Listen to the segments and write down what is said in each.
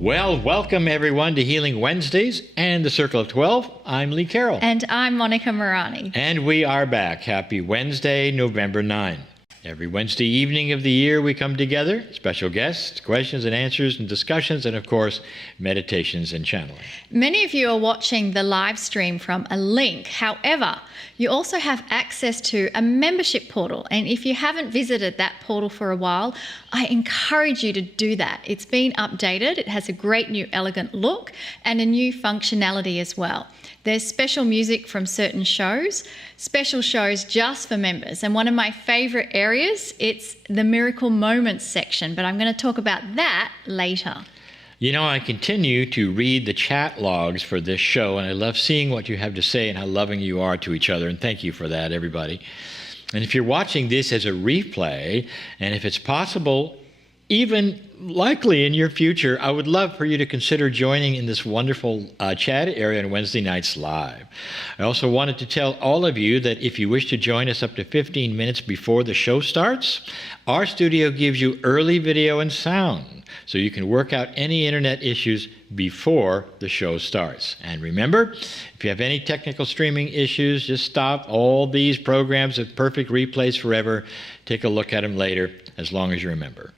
Well, welcome everyone to Healing Wednesdays and the Circle of 12. I'm Lee Carroll. And I'm Monica Morani. And we are back. Happy Wednesday, November 9. Every Wednesday evening of the year we come together, special guests, questions and answers and discussions, and of course, meditations and channeling. Many of you are watching the live stream from a link. However, you also have access to a membership portal. And if you haven't visited that portal for a while, I encourage you to do that. It's been updated. It has a great new elegant look and a new functionality as well. There's special music from certain shows, special shows just for members. And one of my favorite areas, it's the Miracle Moments section, but I'm going to talk about that later. You know, I continue to read the chat logs for this show, and I love seeing what you have to say and how loving you are to each other, and thank you for that, everybody. And if you're watching this as a replay, and if it's possible, even likely in your future, I would love for you to consider joining in this wonderful chat area on Wednesday nights live. I also wanted to tell all of you that if you wish to join us up to 15 minutes before the show starts, our studio gives you early video and sound, so you can work out any internet issues before the show starts. And remember, if you have any technical streaming issues, just stop. All these programs have perfect replays forever. Take a look at them later, as long as you remember.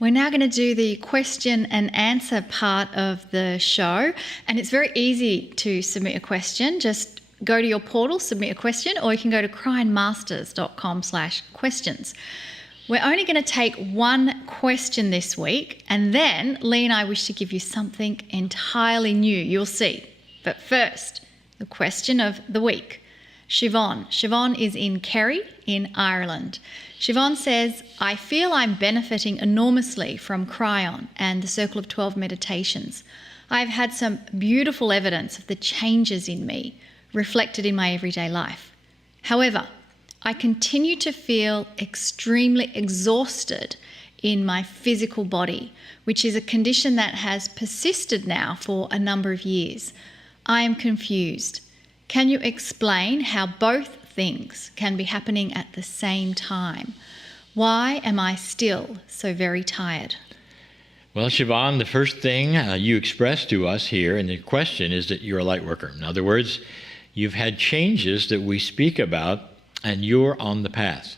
We're now going to do the question and answer part of the show, and it's very easy to submit a question. Just go to your portal, submit a question, or you can go to crimeMasters.com/questions. We're only going to take one question this week, and then Lee and I wish to give you something entirely new. You'll see. But first, the question of the week. Siobhan. Siobhan is in Kerry in Ireland. Siobhan says, I feel I'm benefiting enormously from Cryon and the Circle of 12 meditations. I've had some beautiful evidence of the changes in me reflected in my everyday life. However, I continue to feel extremely exhausted in my physical body, which is a condition that has persisted now for a number of years. I am confused. Can you explain how both things can be happening at the same time? Why am I still so very tired? Well, Siobhan, the first thing you expressed to us here in the question is that you're a light worker. In other words, you've had changes that we speak about, and you're on the path.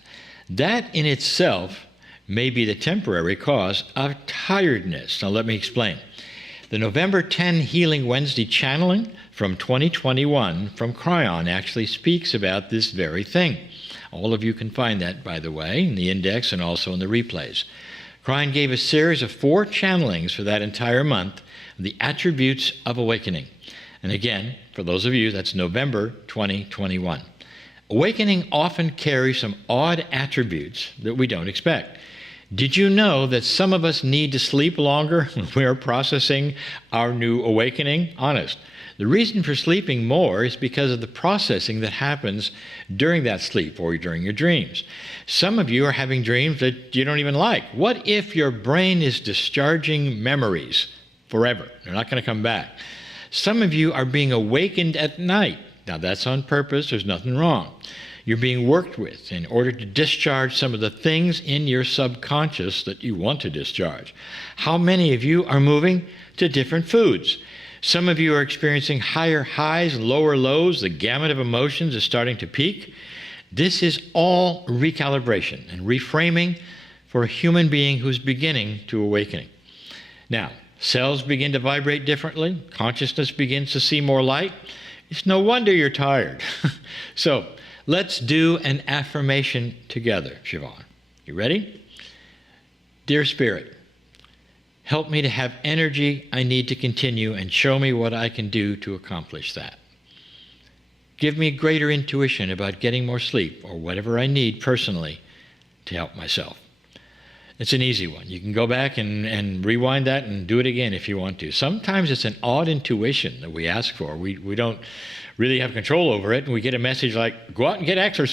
That in itself may be the temporary cause of tiredness. Now, let me explain. The November 10 Healing Wednesday channeling from 2021 from Cryon actually speaks about this very thing. All of you can find that, by the way, in the index and also in the replays. Cryon gave a series of 4 channelings for that entire month, the attributes of awakening. And again, for those of you, that's November 2021. Awakening often carries some odd attributes that we don't expect. Did you know that some of us need to sleep longer when we are processing our new awakening? Honest. The reason for sleeping more is because of the processing that happens during that sleep or during your dreams. Some of you are having dreams that you don't even like. What if your brain is discharging memories forever? They're not going to come back. Some of you are being awakened at night. Now that's on purpose. There's nothing wrong. You're being worked with in order to discharge some of the things in your subconscious that you want to discharge. How many of you are moving to different foods? Some of you are experiencing higher highs, lower lows. The gamut of emotions is starting to peak. This is all recalibration and reframing for a human being who's beginning to awakening. Now, cells begin to vibrate differently. Consciousness begins to see more light. It's no wonder you're tired. So, let's do an affirmation together, Siobhan. You ready? Dear Spirit, help me to have energy I need to continue and show me what I can do to accomplish that. Give me greater intuition about getting more sleep or whatever I need personally to help myself. It's an easy one. You can go back and rewind that and do it again if you want to. Sometimes it's an odd intuition that we ask for. We don't really have control over it, and we get a message like, go out and get exercise.